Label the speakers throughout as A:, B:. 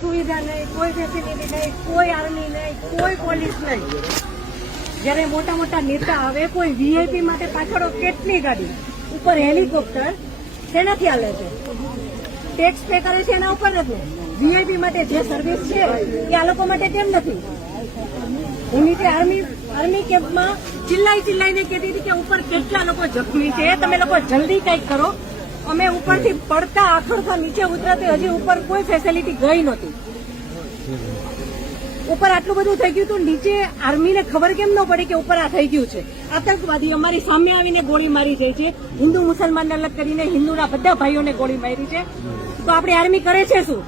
A: સુવિધા નહીં કોઈ ફેસિલિટી નહીં કોઈ આર્મી નહીં કોઈ પોલીસ નહીં જ્યારે મોટા મોટા નેતા આવે કોઈ વીઆઈપી માટે પાછળ કેટલી ગાડી ઉપર હેલિકોપ્ટર શેનાથી હાલે છે ટેક્સ પે કરે છે એના ઉપર નથી વીઆઈપી માટે જે સર્વિસ છે એ આ લોકો માટે કેમ નથી હું નીચે આર્મી આર્મી કેમ્પમાં ચિલ્લાઈ ચિલ્લાઈને કહેતી હતી કે ઉપર કેટલા લોકો જખમી છે તમે લોકો જલ્દી કંઈક કરો અમે ઉપરથી પડતા આખડતા નીચે ઉતરાતી હજી ઉપર કોઈ ફેસિલિટી ગઈ નહોતી ઉપર આટલું બધું થઈ ગયું હતું નીચે આર્મીને ખબર કેમ ન પડે કે ઉપર આ થઈ ગયું છે આતંકવાદી અમારી સામે આવીને ગોળી મારી જાય છે હિન્દુ મુસલમાનને અલગ કરીને હિન્દુના બધા ભાઈઓને ગોળી મારી છે તો આપણી આર્મી કરે છે શું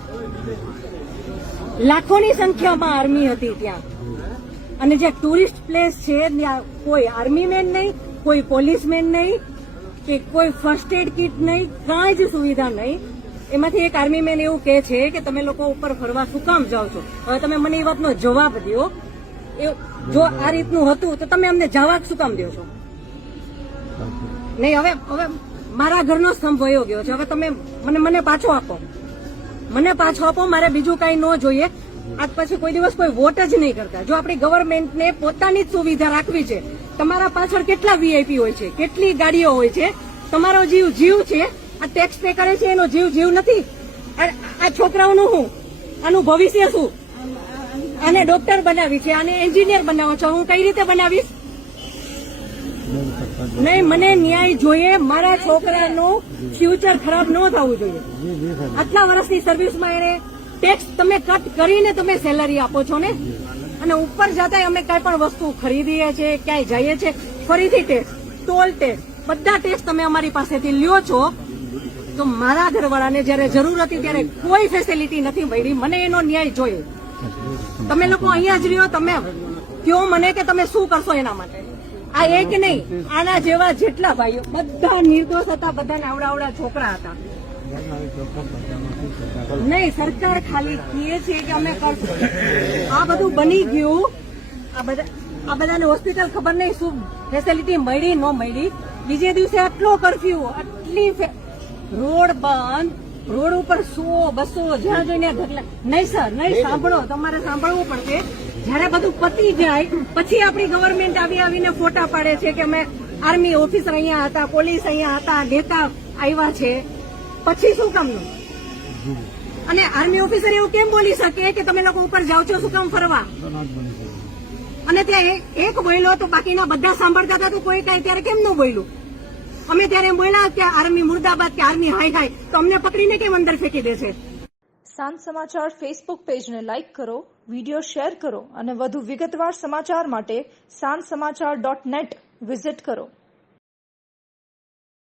A: લાખોની સંખ્યામાં આર્મી હતી ત્યાં અને જે ટુરિસ્ટ પ્લેસ છે ત્યાં કોઈ આર્મીમેન નહીં કોઈ પોલીસમેન નહીં કે કોઈ ફર્સ્ટ એડ કિટ નહીં કાંઈ જ સુવિધા નહીં એમાંથી એક આર્મી મેન એવું કહે છે કે તમે લોકો ઉપર ફરવા શું કામ જાઓ છો હવે તમે મને એ વાતનો જવાબ દો જો આ રીતનું હતું તો તમે અમને જવાબ શું કામ દો છો નહીં હવે હવે મારા ઘરનો સ્તંભ વયો ગયો છે હવે તમે મને મને પાછો આપો મને પાછો આપો મારે બીજું કાંઈ ન જોઈએ આજ પછી કોઈ દિવસ કોઈ વોટ જ નહીં કરતા જો આપણી ગવર્મેન્ટને પોતાની જ સુવિધા રાખવી છે તમારા પાછળ કેટલા વીઆઈપી હોય છે કેટલી ગાડીઓ હોય છે તમારો જીવ જીવ છે આ ટેક્સ પે કરે છે એનો જીવ જીવ નથી આ છોકરાઓનું હું આનું ભવિષ્ય શું આને ડોક્ટર બનાવી છે આને એન્જિનિયર બનાવો છો હું કઈ રીતે બનાવીશ નહીં મને ન્યાય જોઈએ મારા છોકરાનું ફ્યુચર ખરાબ ન થવું જોઈએ આટલા વર્ષની સર્વિસમાં એને ટેક્સ તમે કટ કરીને તમે સેલરી આપો છો ને અને ઉપર જતા અમે કઈ પણ વસ્તુ ખરીદીએ છીએ ક્યાંય જઈએ છીએ ફરીથી ટેસ્ટ ટોલ ટેસ્ટ બધા ટેસ્ટ તમે અમારી પાસેથી લ્યો છો તો મારા ઘરવાળાને જ્યારે જરૂર હતી ત્યારે કોઈ ફેસિલિટી નથી મળી મને એનો ન્યાય જોઈએ તમે લોકો અહીંયા જ રહ્યો તમે કયો મને કે તમે શું કરશો એના માટે આ એક નહીં આના જેવા જેટલા ભાઈઓ બધા નિર્દોષ હતા બધાને આવડા આવડા છોકરા હતા નહીં સરકાર ખાલી કહે છે કે અમે કરશું આ બધું બની ગયું આ બધા આ બધાને હોસ્પિટલ ખબર નહીં શું ફેસિલિટી મળી ન મળી બીજે દિવસે આટલો કરફ્યુ આટલી રોડ બંધ રોડ ઉપર સો બસો જ્યાં જોઈને નહીં સર નહીં સાંભળો તમારે સાંભળવું પડશે જયારે બધું પતી જાય પછી આપણી ગવર્મેન્ટ આવી આવીને ફોટા પાડે છે કે અમે આર્મી ઓફિસર અહીંયા હતા પોલીસ અહીંયા હતા નેતા આવ્યા છે પછી શું કામનું અને આર્મી ઓફિસર એવું કેમ બોલી શકે કે તમે લોકો ઉપર જાઓ છો શું કામ ફરવા અને ત્યાં એક બોલ્યો તો બાકીના બધા સાંભળતા હતા તું કોઈ કઈ ત્યારે કેમ ન બોલ્યું અમે ત્યારે બોલ્યા કે આર્મી મુર્દાબાદ કે આર્મી હાય હાય તો અમને પકડીને કેમ અંદર ફેંકી દેશે છે સાંજ સમાચાર ફેસબુક પેજને લાઇક કરો વિડીયો શેર કરો અને વધુ વિગતવાર સમાચાર માટે સાંજ સમાચાર ડોટ નેટ વિઝિટ કરો